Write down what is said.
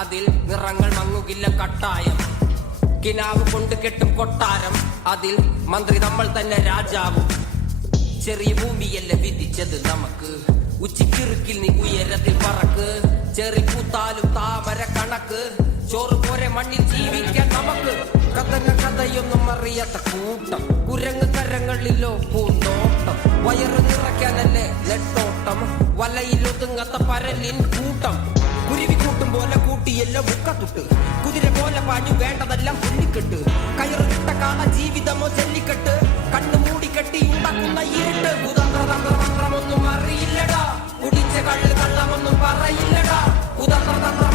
അതിൽ നിറങ്ങൾ മങ്ങുകില്ല കട്ടായം. കിനാവ് കൊണ്ട് കെട്ടും കൊട്ടാരം, അതിൽ മന്ത്രി നമ്മൾ തന്നെ രാജാവും. ചെറിയ ഭൂമിയല്ല വിധിച്ചത് നമുക്ക്, ഉച്ചിക്കിറുക്കിൽ നീ ഉയരത്തിൽ പറക്ക്. ചെറി പൂത്താലും താമര കണക്ക്, ചോറ് പോരെ മണ്ണിൽ ജീവിക്കാൻ നമുക്ക്. കഥയൊന്നും അറിയാത്ത കൂട്ടം, കുരങ്ങ് കരങ്ങളിലോ പൂന്തോട്ടം. വയറ് നിറയ്ക്കാനല്ലേ നെട്ടോട്ടം, വലയിലൊതുങ്ങാത്ത പരലിൻ കൂട്ടം. കുരുവി കൂട്ടും പോലെ കൂട്ടിയല്ലോ മുക്കത്തുട്ട്, കുതിര പോലെ പാഞ്ഞു വേണ്ടതെല്ലാം പുല്ലിക്കെട്ട്. കയറിട്ട കാല ജീവിതമോ ജല്ലിക്കെട്ട്, കണ്ണു മൂടിക്കെട്ടി ഉണ്ടാക്കുന്ന ഇരുട്ട്. കുതന്ത്രതന്ത്രമന്ത്രമൊന്നും അറിയില്ലടാ, കുടിച്ച കള്ള് കള്ളമൊന്നും പറയില്ലടാ. കുതന്ത്രതന്ത്ര